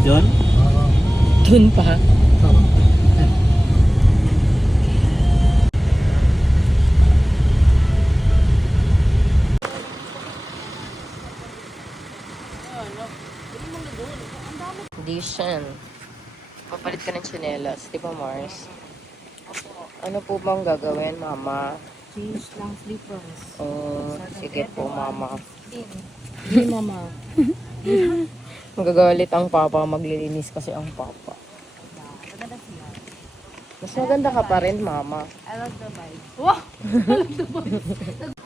Doon? Dun pa. Condition. Papalit ka ng tsinelas, di ba Mars? Ano po bang gagawin, Mama? Change lang slippers. Oh, sige po, Mama. Hindi, mama. Magagalit ang Papa, maglilinis kasi ang Papa. Maganda siya. Mas maganda ka pa rin, Mama. I love the vibe. Wow! I love the vibe.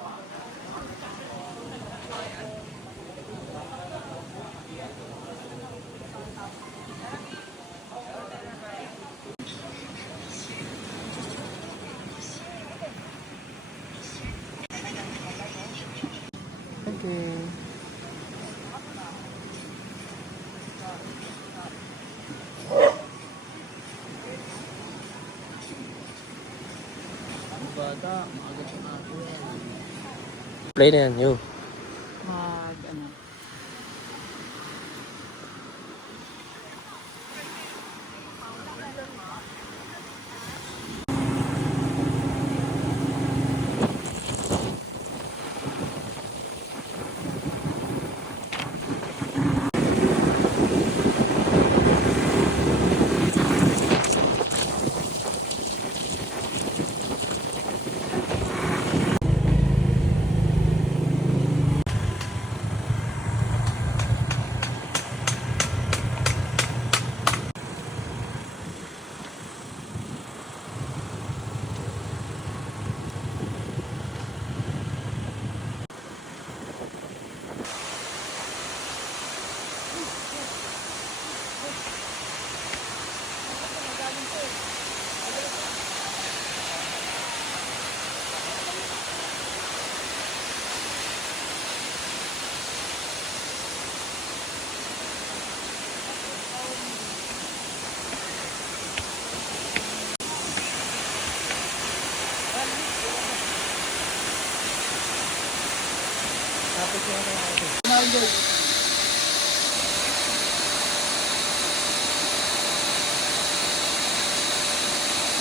Okay. Bata, maagat na ako yan. Play na yan, yo. Ano?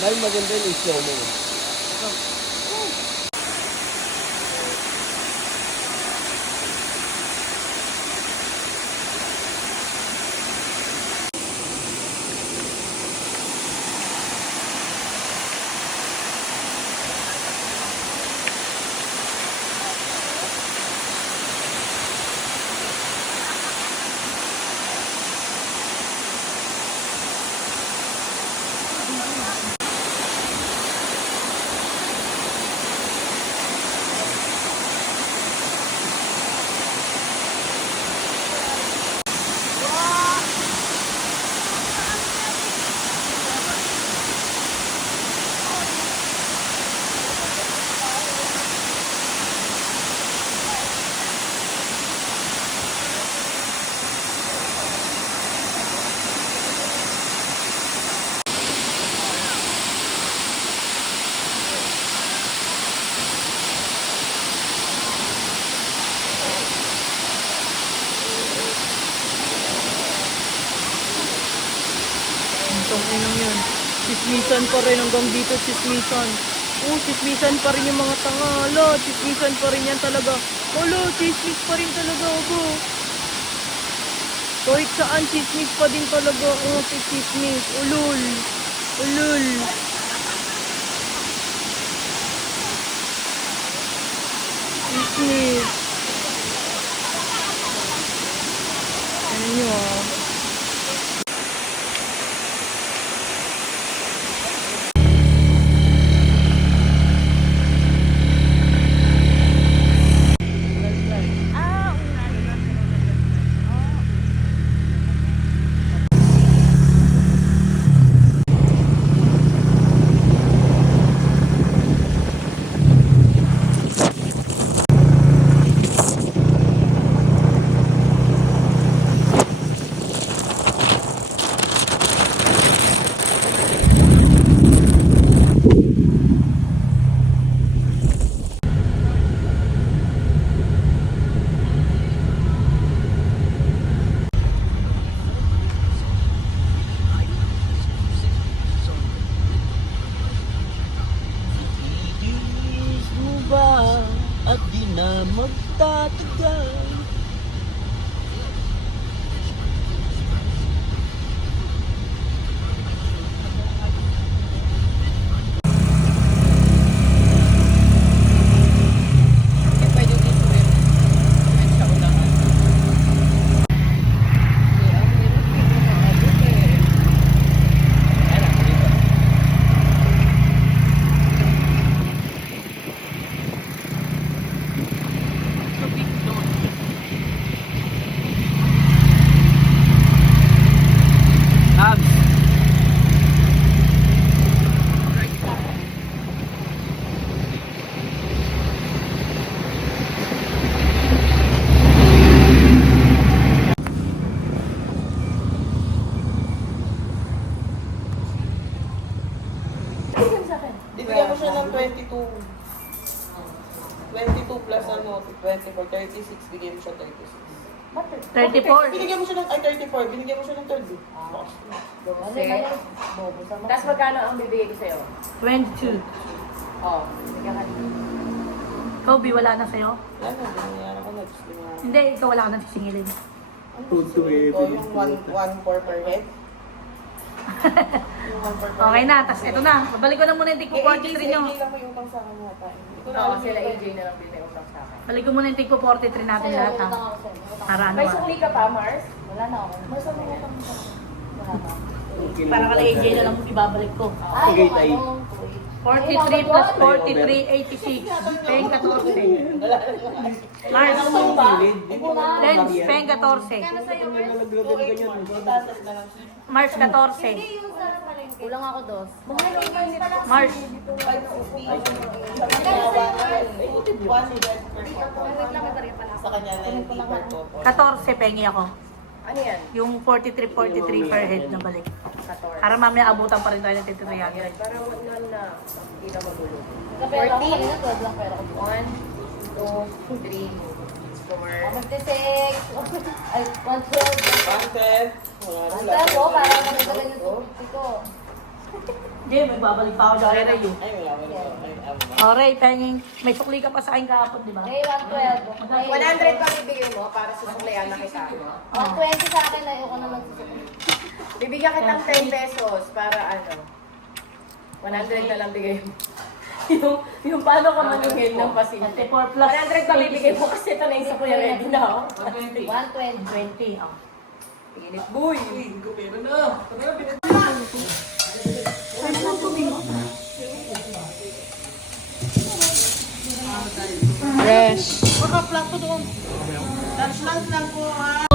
Dahil maganda yung slow mo. Itong inang yun. Sismisan pa rin hanggang dito, sismisan. Oo, sismisan pa rin yung mga tanga. Hala, sismisan pa rin yan talaga. Hala, sismis pa rin talaga ako. Kahit saan, sismis pa din talaga ako. Sismis. Ulul. Ulul. Sismis. Ano nyo ah. ng 22. 22 plus ano, 24, 36. Bigay mo siya 36. 34. Binigyan mo siya ng, ay 34. Binigyan mo siya ng 12. Tapos magkano ang bibigay ko sa'yo? 22. Oh, bigyan ka dito. Ikaw, B, wala na sa'yo? Wala na, binayaran ko na. Just binayaran. Hindi, ikaw wala ka nang sisingilin. Ano gusto mo ito? Yung 1-4 per head? Yung 1-4 per head. Okay na, tas ito na. Babalik ko na muna yung tigpo 43 nyo. lang mo yung utang sa akin yata. Hindi ko na Oo, alam sila yung- AJ na lang din may utang sa akin. Balik ko muna yung tigpo 43 natin lahat ha. Para ano May ah. sukli ka pa, Mars? Wala na ako. Basta may utang sa akin. Wala na. Para kala AJ na lang ibabalik ko. Ay, yung ano? 43 plus 43, 86. Peng 14. Mars, Lens, Peng 14. Tatas na lang. Mars 14. Kulang ako dos. Mars, Sa kanya na yung paper ko. 14 pengi ako. Ano yan? Yung 43 per head na balik. 14. Para mamaya abutan pa rin tayo ng 300. Para wag na hindi na magulo. 14, 1, 2, 3, 4. Magte-take. Ay, 112. Content. Wala rin Ang lang. tayo, para magdala yung 250 ko. Hindi, may babalik pa ako dyan. Ray, Ay, wala. oh, Ray, penging. May sukli ka pa sa akin kahapon, di ba? Okay, 112. Okay. 100 pa bibigyan mo para susuklayan na kita. 120 sa akin, ayoko naman susukli. Bibigyan kitang 10 pesos para ano. 100 na lang bigay mo. yung paano ka manungin ng pasinte. 34 plus 100 pa bibigay mo kasi ito na isa ko yung ready na ako. 120. 20. Oh. Init boy. Fresh. Lunch lang po ha.